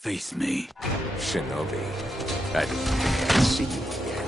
Face me. Shinobi, I didn't think I'd see you again.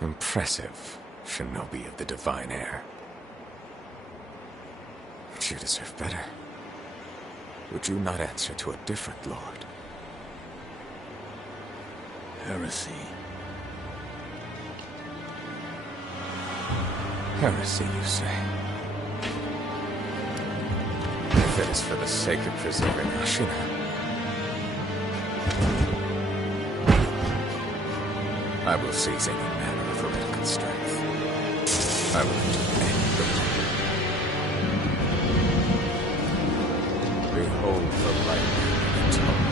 Impressive, Shinobi of the Divine Heir. But you deserve better. Would you not answer to a different lord? Heresy. Heresy, you say? If it is for the sake of preserving Ashina, I will seize any manner of heretical strength. I will do anything. Behold the lightning of Toma.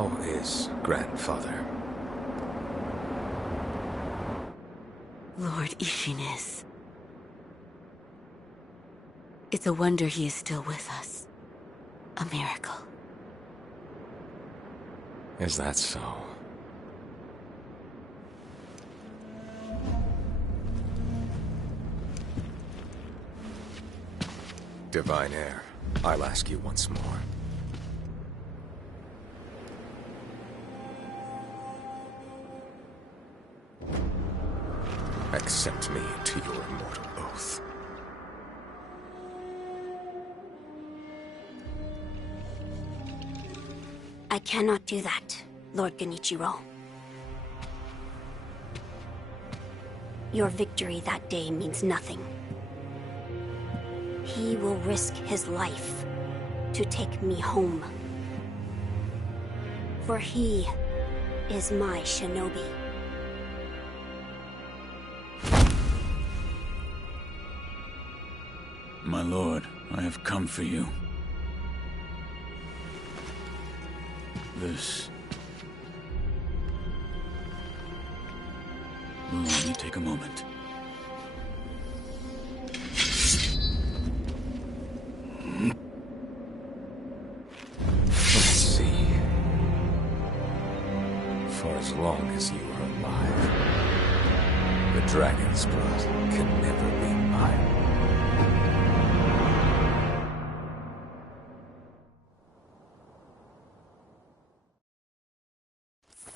How is grandfather? Lord Ishinis. It's a wonder he is still with us. A miracle. Is that so? Divine Heir, I'll ask you once more. Accept me to your immortal oath. I cannot do that, Lord Genichiro. Your victory that day means nothing. He will risk his life to take me home. For he is my shinobi. My lord, I have come for you. This... will only take a moment. Let's see. For as long as you are alive, the dragon's blood can never be mine.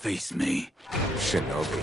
Face me. Shinobi.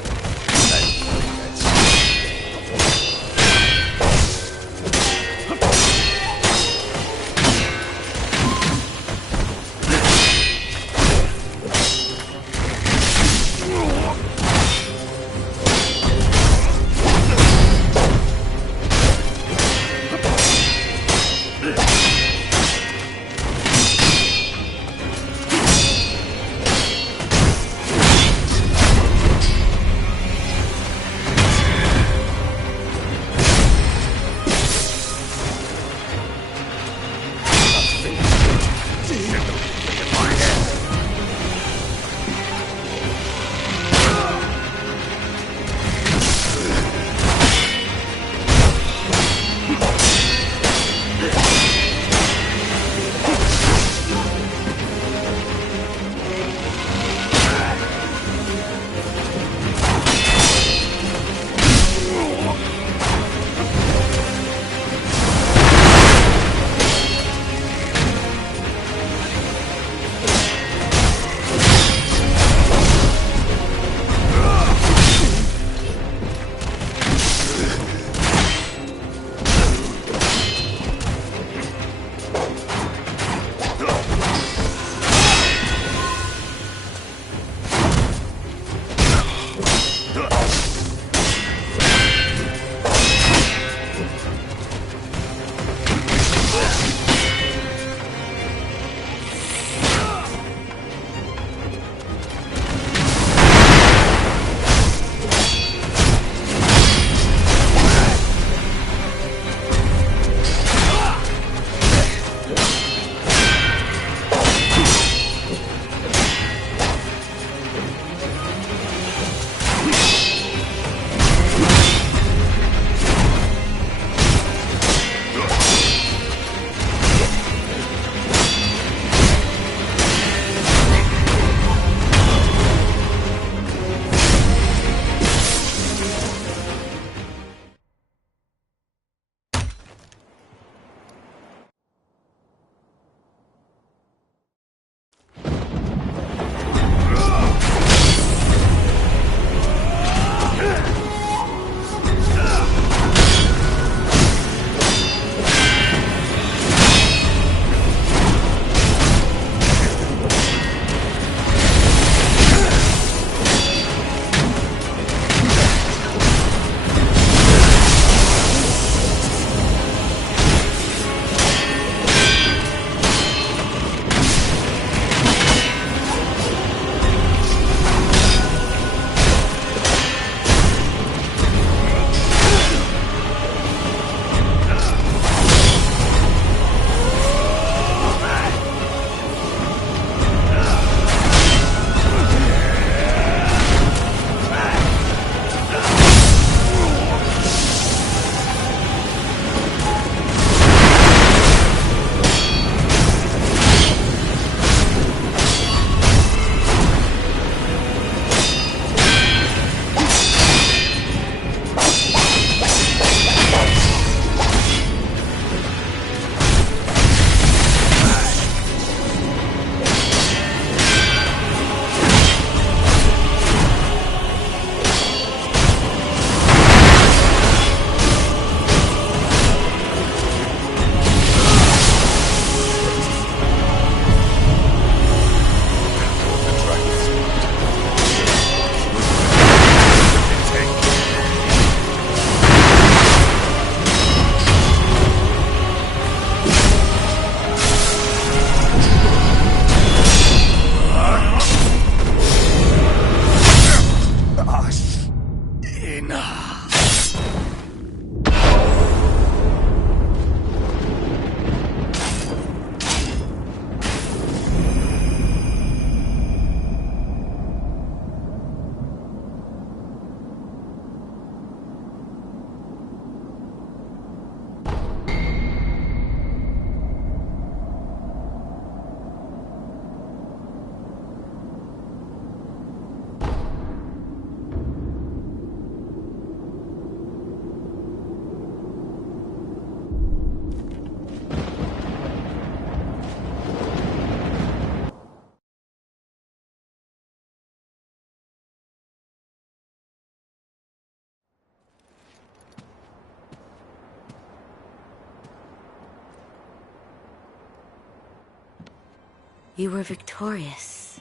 You were victorious,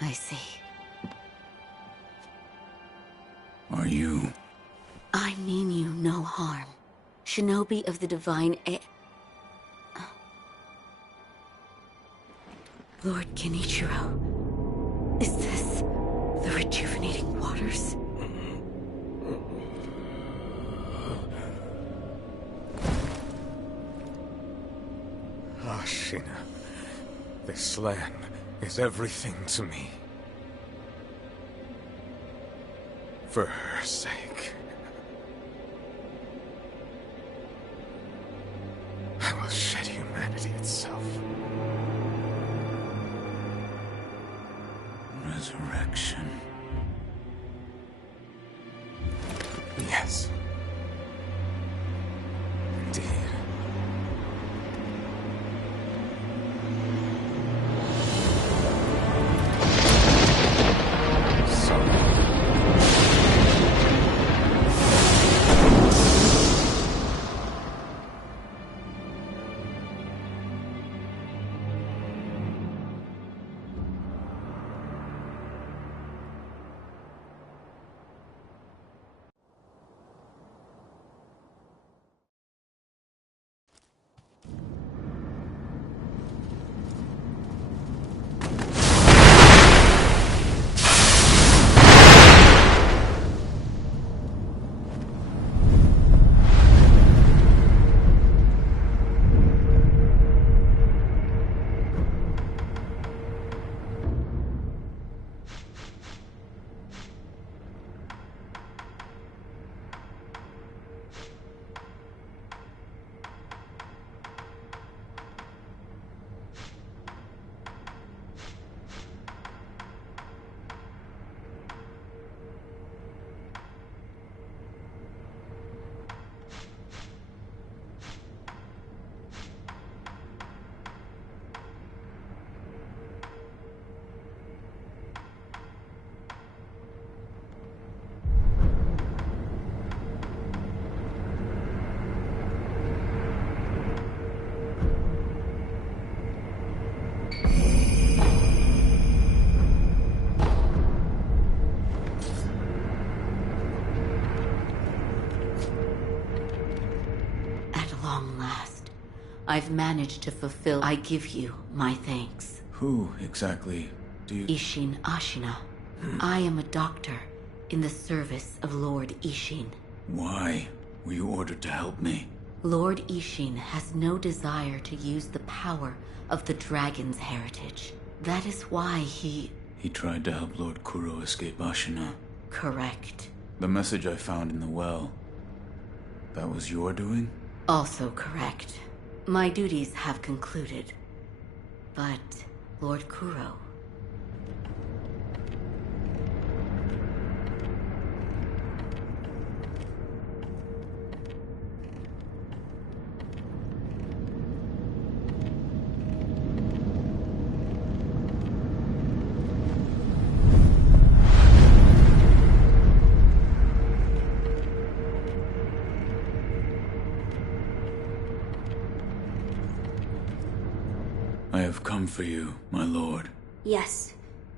I see. Are you? I mean you no harm. Shinobi of the Divine Lord Kenichiro, is this the rejuvenating waters? Ashina, this land is everything to me. For her sake, I will shed humanity itself. Resurrection. Yes. Indeed. I've managed to fulfill. I give you my thanks. Who exactly do you... Isshin Ashina. I am a doctor in the service of Lord Isshin. Why were you ordered to help me? Lord Isshin has no desire to use the power of the dragon's heritage. That is why he tried to help Lord Kuro escape Ashina. Correct. The message I found in the well, that was your doing? Also correct. My duties have concluded. But, Lord Kuro... I have come for you, my lord. Yes,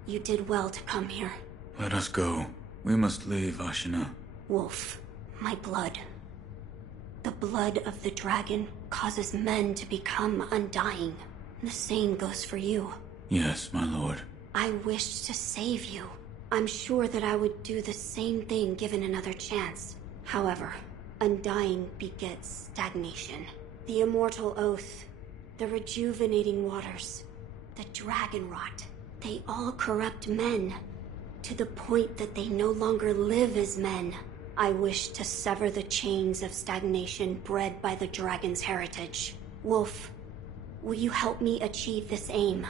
you did well to come here. Let us go. We must leave Ashina. Wolf, my blood. The blood of the dragon causes men to become undying. The same goes for you. Yes, my lord. I wished to save you. I'm sure that I would do the same thing given another chance. However, undying begets stagnation. The immortal oath, the rejuvenating waters, the dragon rot, they all corrupt men, to the point that they no longer live as men. I wish to sever the chains of stagnation bred by the dragon's heritage. Wolf, will you help me achieve this aim?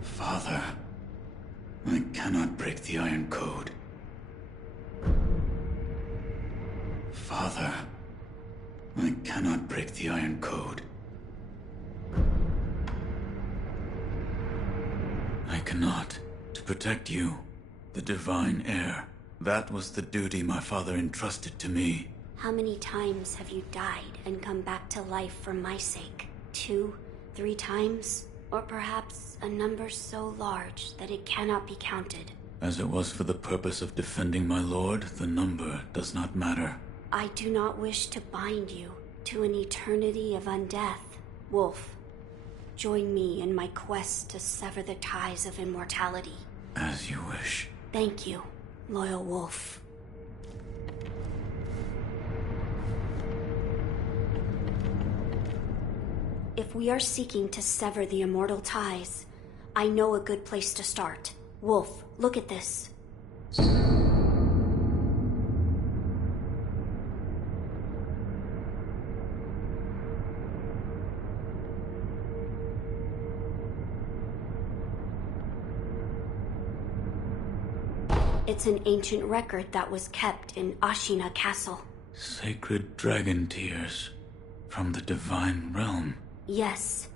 Father, I cannot break the Iron Code. Father, I cannot break the Iron Code. I cannot. To protect you, the divine heir, That was the duty my father entrusted to me. How many times have you died and come back to life for my sake? 2, 3 times? Or perhaps a number so large that it cannot be counted? As it was for the purpose of defending my lord, the number does not matter. I do not wish to bind you to an eternity of undeath. Wolf, join me in my quest to sever the ties of immortality. As you wish. Thank you, loyal wolf. If we are seeking to sever the immortal ties, I know a good place to start. Wolf, look at this. It's an ancient record that was kept in Ashina Castle. Sacred dragon tears from the divine realm. Yes,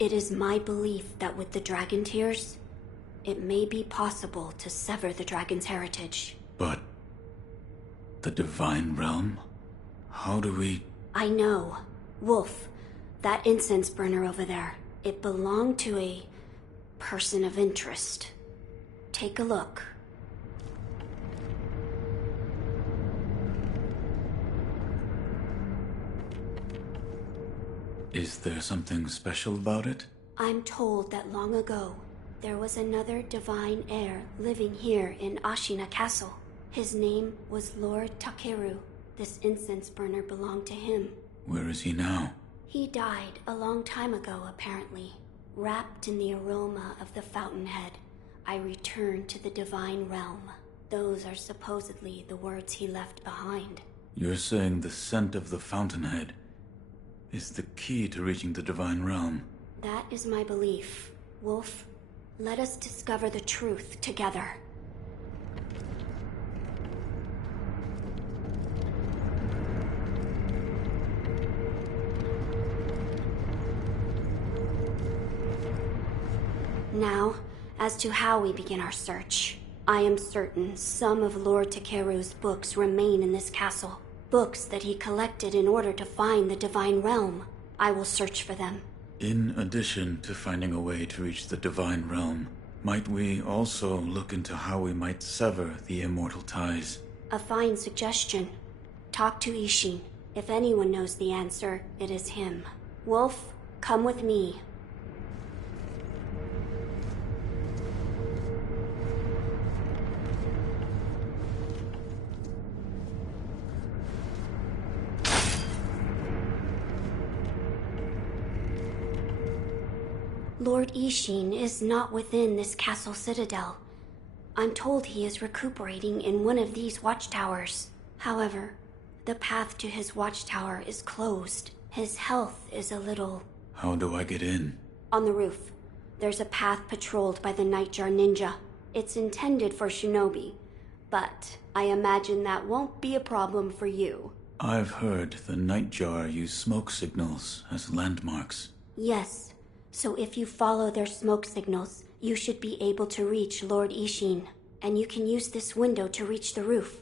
it is my belief that with the dragon tears, it may be possible to sever the dragon's heritage. But the divine realm? How do we... I know. Wolf, that incense burner over there, it belonged to a person of interest. Take a look. Is there something special about it? I'm told that long ago, there was another divine heir living here in Ashina Castle. His name was Lord Takeru. This incense burner belonged to him. Where is he now? He died a long time ago, apparently. Wrapped in the aroma of the fountainhead, I returned to the divine realm. Those are supposedly the words he left behind. You're saying the scent of the fountainhead is the key to reaching the divine realm? That is my belief. Wolf, let us discover the truth together. Now, as to how we begin our search. I am certain some of Lord Takeru's books remain in this castle. Books that he collected in order to find the divine realm. I will search for them. In addition to finding a way to reach the divine realm, might we also look into how we might sever the immortal ties? A fine suggestion. Talk to Ishin. If anyone knows the answer, it is him. Wolf, come with me. Lord Ishin is not within this castle citadel. I'm told he is recuperating in one of these watchtowers. However, the path to his watchtower is closed. His health is a little... How do I get in? On the roof. There's a path patrolled by the Nightjar Ninja. It's intended for shinobi, but I imagine that won't be a problem for you. I've heard the Nightjar use smoke signals as landmarks. Yes. So if you follow their smoke signals, you should be able to reach Lord Ishin. And you can use this window to reach the roof.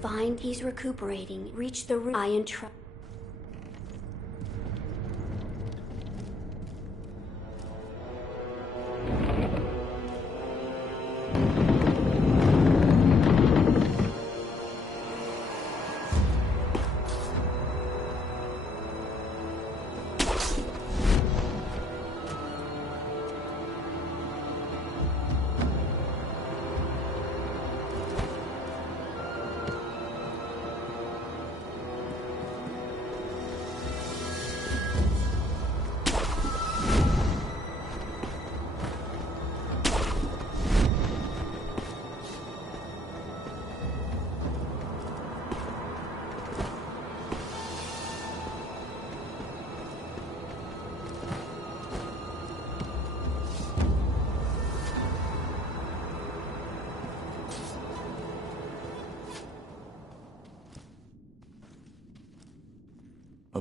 Find he's recuperating. Reach the roof. I entrust.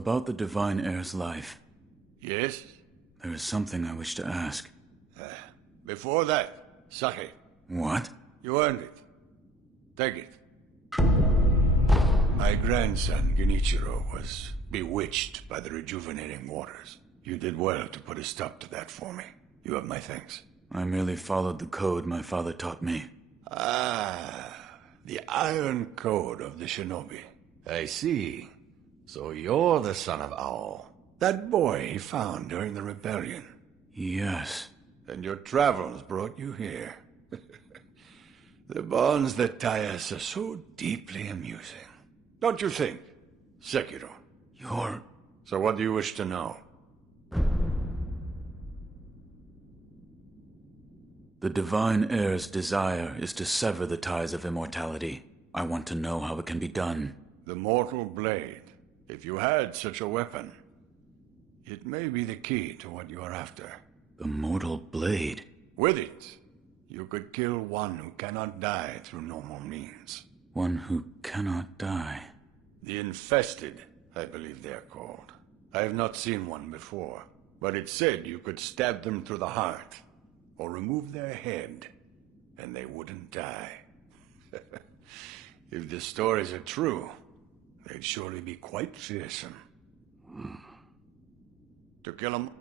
About the Divine Heir's life, Yes? there is something I wish to ask. Before that, Sake, What? you earned it. Take it. My grandson, Genichiro, was bewitched by the rejuvenating waters. You did well to put a stop to that for me. You have my thanks. I merely followed the code my father taught me. Ah, the Iron Code of the Shinobi. I see. So you're the son of Owl. That boy he found during the rebellion. Yes. And your travels brought you here. The bonds that tie us are so deeply amusing. Don't you think, Sekiro? You're... So what do you wish to know? The Divine Heir's desire is to sever the ties of immortality. I want to know how it can be done. The Mortal Blade. If you had such a weapon, it may be the key to what you are after. The Mortal Blade? With it, you could kill one who cannot die through normal means. One who cannot die. The Infested, I believe they are called. I have not seen one before, but it said you could stab them through the heart, or remove their head, and they wouldn't die. If the stories are true, they'd surely be quite fearsome. To kill them,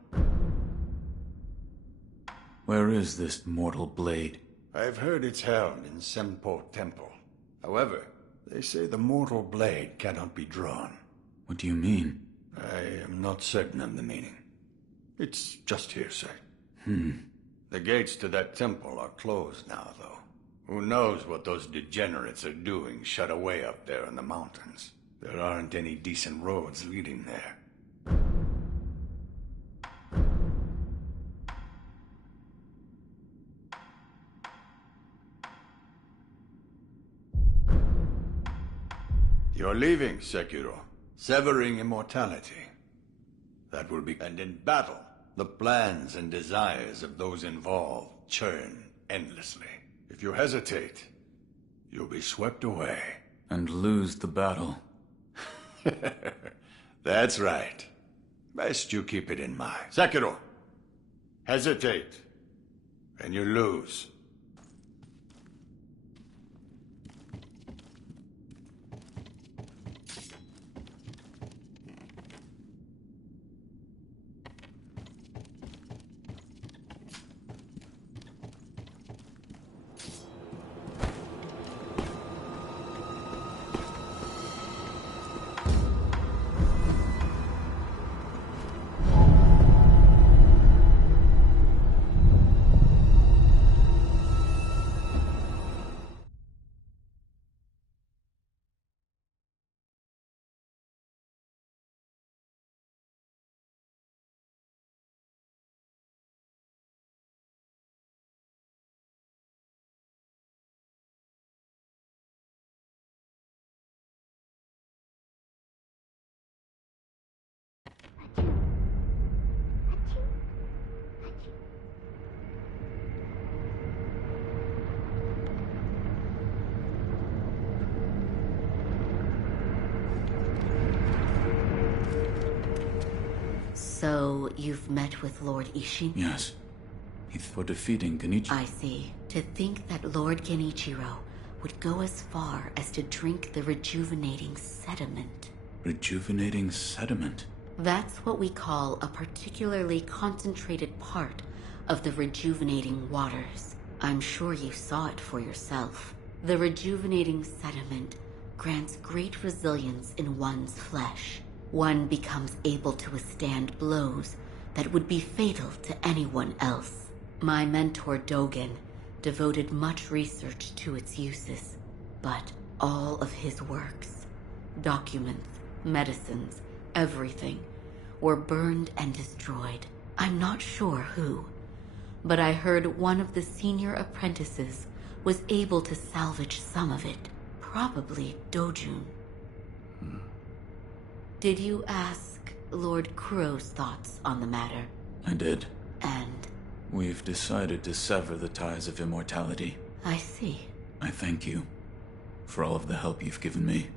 Where is this Mortal Blade? I've heard it's held in Senpo Temple. However, they say the Mortal Blade cannot be drawn. What do you mean? I am not certain of the meaning. It's just hearsay. The gates to that temple are closed now, though. Who knows what those degenerates are doing shut away up there in the mountains. There aren't any decent roads leading there. You're leaving, Sekiro. Severing immortality. That will be... And in battle, the plans and desires of those involved churn endlessly. If you hesitate, you'll be swept away. And lose the battle. That's right. Best you keep it in mind. Sekiro, hesitate, and you lose. So, you've met with Lord Ishin? Yes. He's for defeating Genichiro. I see. To think that Lord Genichiro would go as far as to drink the rejuvenating sediment. Rejuvenating sediment? That's what we call a particularly concentrated part of the rejuvenating waters. I'm sure you saw it for yourself. The rejuvenating sediment grants great resilience in one's flesh. One becomes able to withstand blows that would be fatal to anyone else. My mentor Dogen devoted much research to its uses, but all of his works, documents, medicines, everything, were burned and destroyed. I'm not sure who, but I heard one of the senior apprentices was able to salvage some of it. Probably Dojun. Did you ask Lord Kuro's thoughts on the matter? I did. And We've decided to sever the ties of immortality. I see. I thank you for all of the help you've given me.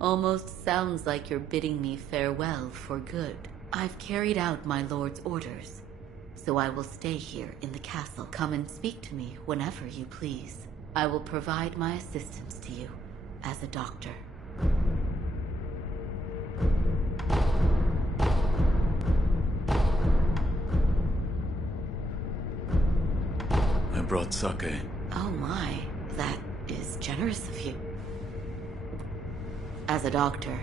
Almost sounds like you're bidding me farewell for good. I've carried out my lord's orders, so I will stay here in the castle. Come and speak to me whenever you please. I will provide my assistance to you as a doctor. I brought sake. Oh my, that is generous of you. As a doctor,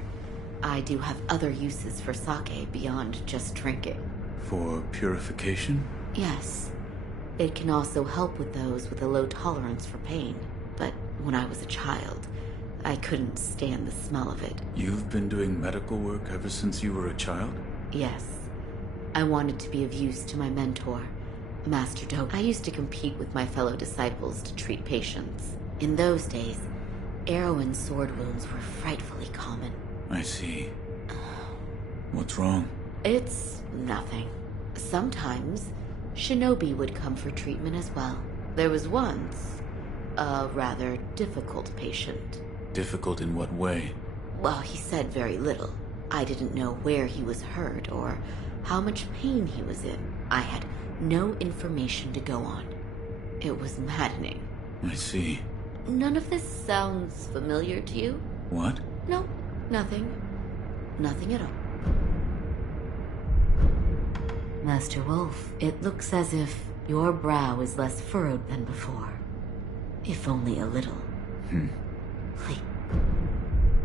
I do have other uses for sake beyond just drinking. For purification? Yes. It can also help with those with a low tolerance for pain. But when I was a child, I couldn't stand the smell of it. You've been doing medical work ever since you were a child? Yes. I wanted to be of use to my mentor, Master Doke. I used to compete with my fellow disciples to treat patients. In those days, arrow and sword wounds were frightfully common. I see. What's wrong? It's nothing. Sometimes, shinobi would come for treatment as well. There was once a rather difficult patient. Difficult in what way? Well, he said very little. I didn't know where he was hurt or how much pain he was in. I had no information to go on. It was maddening. I see. None of this sounds familiar to you? What? No, nothing. Nothing at all. Master Wolf, it looks as if your brow is less furrowed than before. If only a little. Please.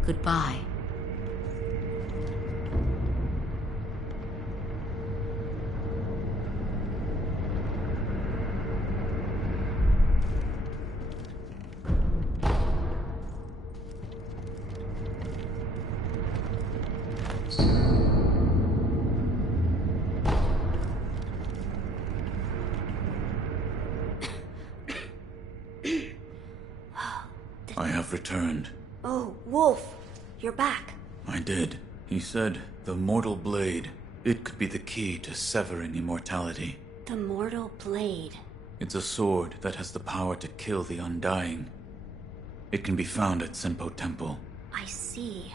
Goodbye. I have returned. Oh, Wolf, you're back. I did. He said the mortal blade. It could be the key to severing immortality. The mortal blade. It's a sword that has the power to kill the undying. It can be found at Senpo Temple. I see.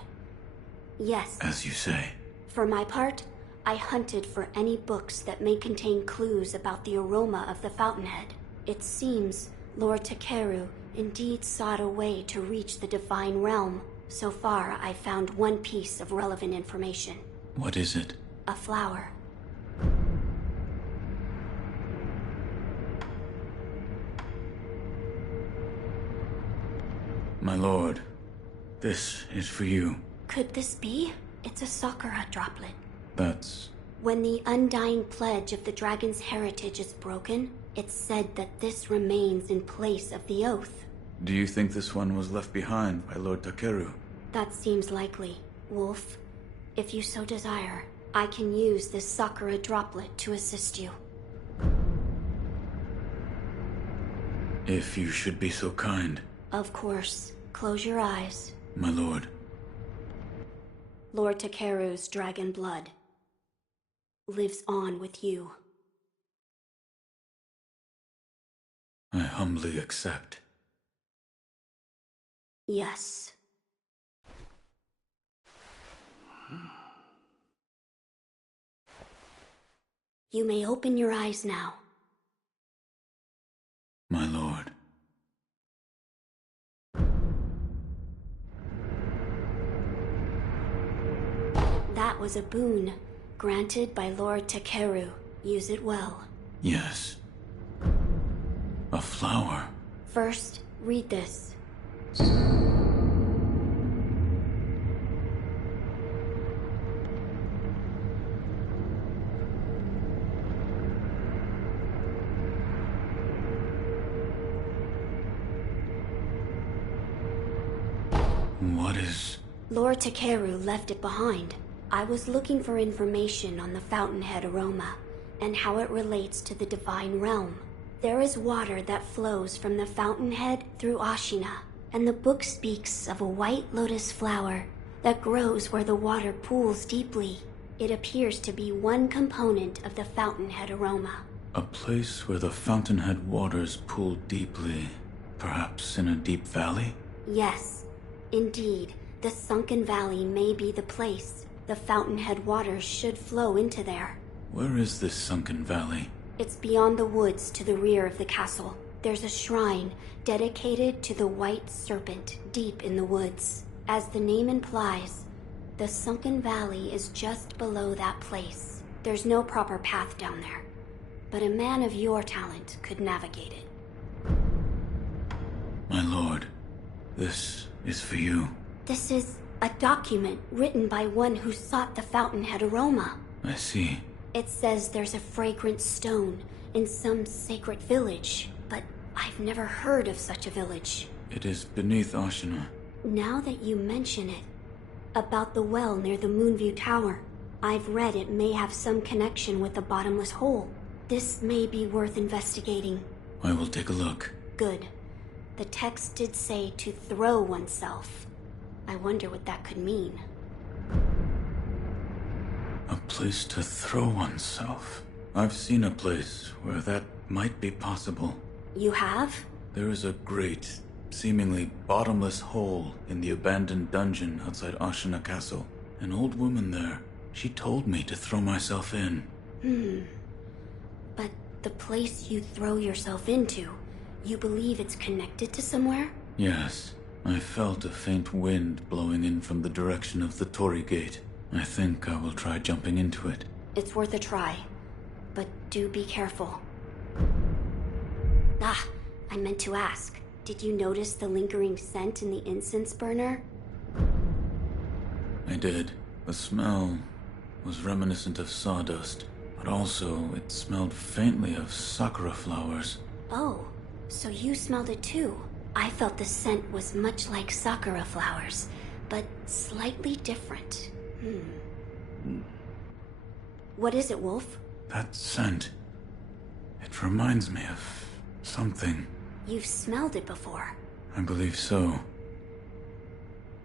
Yes. As you say. For my part, I hunted for any books that may contain clues about the aroma of the fountainhead. It seems Lord Takeru indeed sought a way to reach the divine realm. So far, I found one piece of relevant information. What is it? A flower. My lord, this is for you. Could this be? It's a Sakura droplet. That's... When the undying pledge of the dragon's heritage is broken, it's said that this remains in place of the oath. Do you think this one was left behind by Lord Takeru? That seems likely. Wolf, if you so desire, I can use this Sakura droplet to assist you. If you should be so kind. Of course. Close your eyes. My lord. Lord Takeru's dragon blood lives on with you. I humbly accept. Yes. You may open your eyes now. My lord. That was a boon granted by Lord Takeru. Use it well. Yes. A flower. First, read this. What is... Lord Takeru left it behind. I was looking for information on the fountainhead aroma and how it relates to the divine realm. There is water that flows from the fountainhead through Ashina, and the book speaks of a white lotus flower that grows where the water pools deeply. It appears to be one component of the fountainhead aroma. A place where the fountainhead waters pool deeply. Perhaps in a deep valley? Yes, indeed. The Sunken Valley may be the place. The Fountainhead waters should flow into there. Where is this sunken valley? It's beyond the woods to the rear of the castle. There's a shrine dedicated to the White Serpent deep in the woods. As the name implies, the Sunken Valley is just below that place. There's no proper path down there, but a man of your talent could navigate it. My lord, this is for you. This is a document written by one who sought the Fountainhead aroma. I see. It says there's a fragrant stone in some sacred village, but I've never heard of such a village. It is beneath Ashina. Now that you mention it, about the well near the Moonview Tower, I've read it may have some connection with the bottomless hole. This may be worth investigating. I will take a look. Good. The text did say to throw oneself. I wonder what that could mean. A place to throw oneself. I've seen a place where that might be possible. You have? There is a great, seemingly bottomless hole in the abandoned dungeon outside Ashina Castle. An old woman there. She told me to throw myself in. But the place you throw yourself into, you believe it's connected to somewhere? Yes. I felt a faint wind blowing in from the direction of the Torii Gate. I think I will try jumping into it. It's worth a try, but do be careful. I meant to ask. Did you notice the lingering scent in the incense burner? I did. The smell was reminiscent of sawdust, but also it smelled faintly of sakura flowers. Oh, so you smelled it too. I felt the scent was much like sakura flowers, but slightly different. What is it, Wolf? That scent. It reminds me of something. You've smelled it before. I believe so.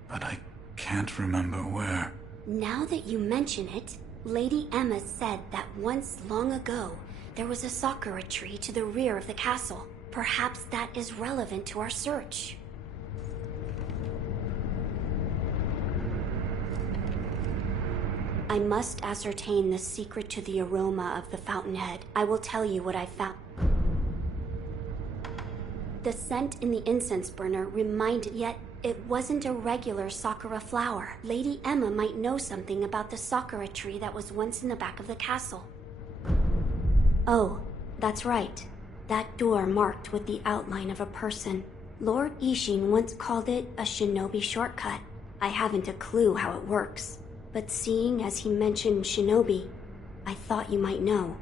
But I can't remember where. Now that you mention it, Lady Emma said that once long ago, there was a sakura tree to the rear of the castle. Perhaps that is relevant to our search. I must ascertain the secret to the aroma of the Fountainhead. I will tell you what I found. The scent in the incense burner reminded, yet it wasn't a regular sakura flower. Lady Emma might know something about the sakura tree that was once in the back of the castle. Oh, that's right. That door marked with the outline of a person. Lord Ishin once called it a shinobi shortcut. I haven't a clue how it works, but seeing as he mentioned shinobi, I thought you might know.